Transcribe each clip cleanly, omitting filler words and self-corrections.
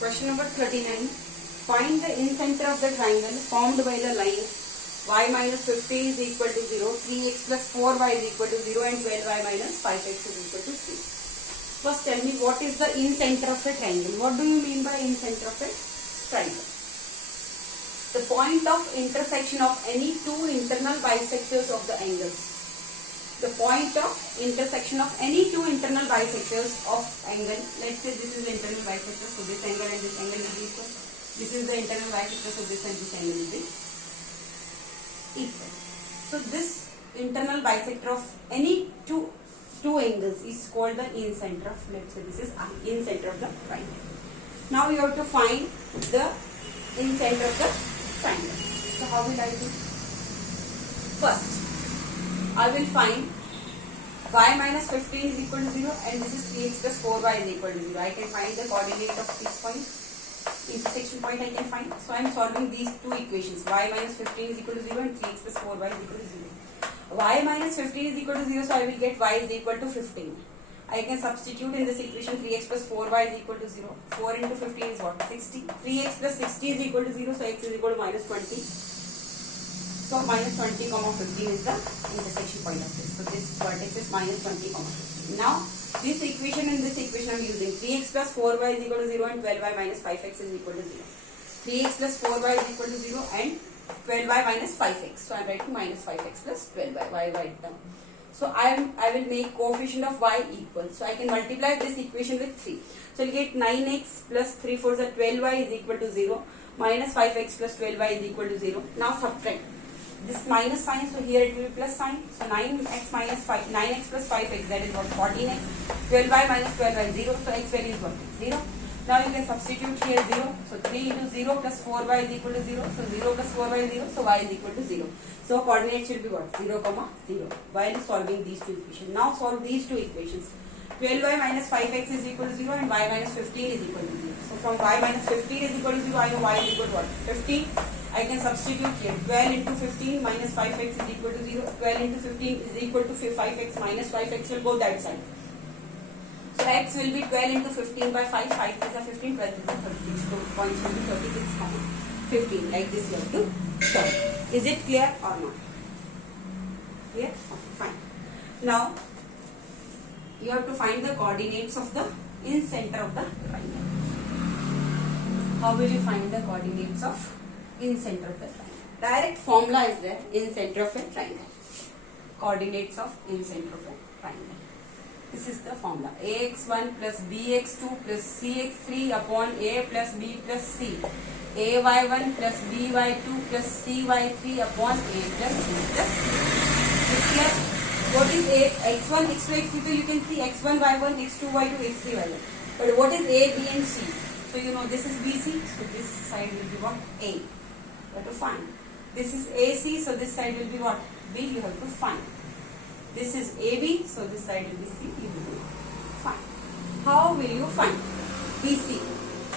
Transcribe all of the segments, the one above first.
Question number 39. Find the incenter of the triangle formed by the lines y minus 15 is equal to 0, 3x plus 4y is equal to 0 and 12y minus 5x is equal to 3. First tell me what is the incenter of a triangle. What do you mean by incenter of a triangle? The point of intersection of any two internal bisectors of the angles. The point of intersection of any two internal bisectors of angle. Let's say this is the internal bisector, so this angle and this angle will be equal. This is the internal bisector, so this and this angle will be equal. So this internal bisector of any two angles is called the incenter of, let's say this is incenter of the triangle. Now you have to find the incenter of the triangle. So how will I do? First, I will find y minus 15 is equal to 0 and this is 3x plus 4y is equal to 0. I can find the coordinate of this point, intersection point I can find. So I am solving these two equations. Y minus 15 is equal to 0 and 3x plus 4y is equal to 0. Y minus 15 is equal to 0, so I will get y is equal to 15. I can substitute in this equation 3x plus 4y is equal to 0. 4 into 15 is what? 60. 3x plus 60 is equal to 0, so x is equal to minus 20. So minus 20 comma 15 is the intersection point of this. So this vertex is minus 20 comma 15. Now this equation and this equation I am using. 3x plus 4y is equal to 0 and 12y minus 5x is equal to 0. 3x plus 4y is equal to 0 and 12y minus 5x. So I am writing minus 5x plus 12y. Y write down. So I will make coefficient of y equal. So I can multiply this equation with 3. So I will get 9x plus 3 4 is 12y is equal to 0. Minus 5x plus 12y is equal to 0. Now subtract this minus sign, so here it will be plus sign. So 9x minus 5, 9x plus 5x, that is what? 14x. 12y minus 12y, 0. So x value is what? 0. Now you can substitute here 0. So 3 into 0 plus 4y is equal to 0. So 0 plus 4y is 0. So y is equal to 0. So coordinates will be what? 0, 0. While solving these two equations. Now solve these two equations. 12y minus 5x is equal to 0 and y minus 15 is equal to 0. So from y minus 15 is equal to 0, I know y is equal to what? 15. I can substitute here. 12 into 15 minus 5x is equal to 0. 12 into 15 is equal to 5x minus 5x will go that side. So x will be 12 into 15 by 5. 5 is a 15, 12 is a 36. So points will be 36, 15. Like this you have to solve. Is it clear or not? Clear? Okay, fine. Now you have to find the coordinates of the incenter of the triangle. How will you find the coordinates of incenter of the triangle? Direct formula is there. Incenter of a triangle. Coordinates of incenter of a triangle. This is the formula. ax1 plus bx2 plus cx3 upon a plus b plus c. ay1 plus by2 plus cy3 upon a plus c plus c. Clear? What is a? x1, x2, x3? You can see x1, y1, x2, y2, x3, y1. But what is a, b and c? So you know this is BC. So this side will be what? A. You have to find. This is AC. So this side will be what? B. You have to find. This is AB. So this side will be C. You have to find. How will you find BC?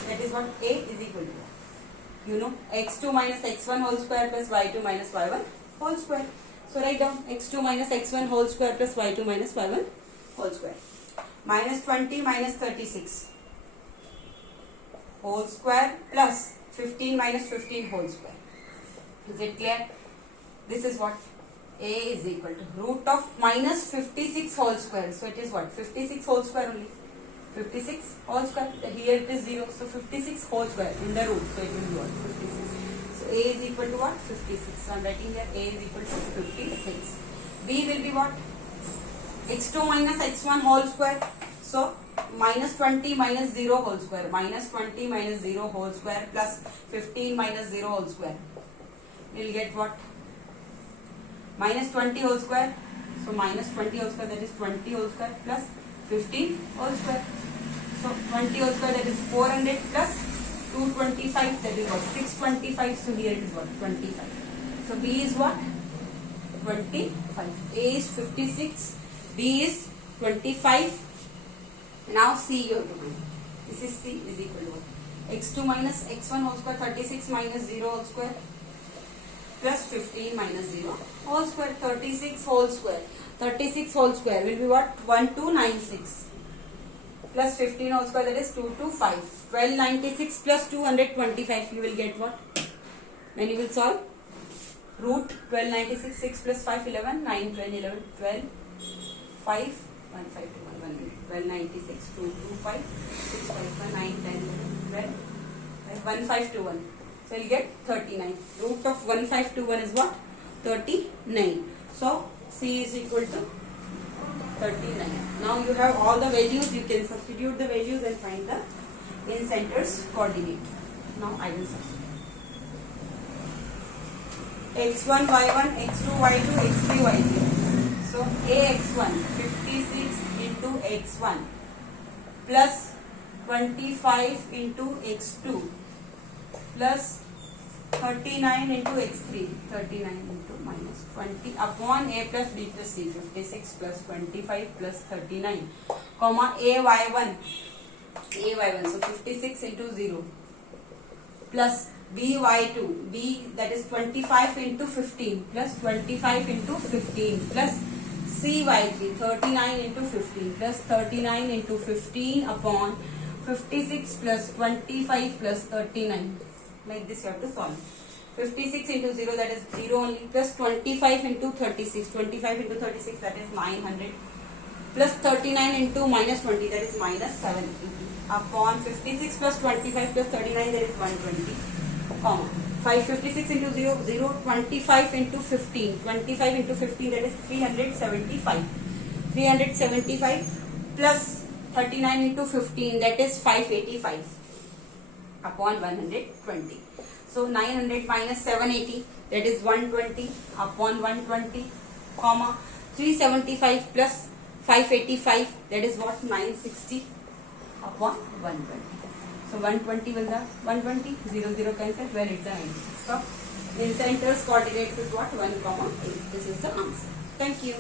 That is what A is equal to what? You know x2 minus x1 whole square plus y2 minus y1 whole square. So write down x2 minus x1 whole square plus y2 minus y1 whole square. Minus 20 minus 36 whole square plus 15 minus 15 whole square. Is it clear? This is what? A is equal to root of minus 56 whole square. So it is what? 56 whole square only. 56 whole square. Here it is 0. So 56 whole square in the root. So it will be what? 56. So A is equal to what? 56. So I am writing there A is equal to 56. B will be what? x2 minus x1 whole square. So minus 20 minus 0 whole square. Minus 20 minus 0 whole square plus 15 minus 0 whole square. We will get what? Minus 20 whole square. So minus 20 whole square, that is 20 whole square plus 15 whole square. So 20 whole square, that is 400 plus 225, that is what? 625. So here it is what? 25. So B is what? 25. A is 56. B is 25. Now C you have to find. This is C is equal to what? x2 minus x1 whole square, 36 minus 0 whole square plus 15 minus 0 whole square, 36 whole square. 36 whole square will be what? 1296 plus 15 whole square, that is 225. 1296 plus 225, you will get what? Then you will solve root 1296, 6 plus 5, 11, 9, 12, 11, 12, 5, 1, 5, 2, 1, 1, 1296, 2, 2, 5, 6, 5, 1, 9, 10, 11, 12, 1, 5, 2, 1. So you will get 39. Root of 1521 is what? 39. So C is equal to 39. Now you have all the values. You can substitute the values and find the in centers coordinate. Now I will substitute. x1, y1, x2, y2, x3, y3. So ax1 56 into x1 plus 25 into x2 plus 39 into x3, 39 into minus 20 upon a plus b plus c, 56 plus 25 plus 39, comma ay1, so 56 into 0 plus by2, b that is 25 into 15 plus 25 into 15 plus cy3, 39 into 15 plus 39 into 15 upon 56 plus 25 plus 39. Like this you have to solve. 56 into 0, that is 0 only, plus 25 into 36, 25 into 36, that is 900, plus 39 into minus 20, that is minus 780, upon 56 plus 25 plus 39, that is 120, comma 556 into 0, 0, 25 into 15, 25 into 15, that is 375, 375 plus 39 into 15, that is 585 upon 120. So 900 minus 780, that is 120 upon 120, comma 375 plus 585, that is what? 960 upon 120. So 120 will the 120, 0, 0 cancel, where it's the 96. So in centers coordinates is what? 1, 8. This is the answer. Thank you.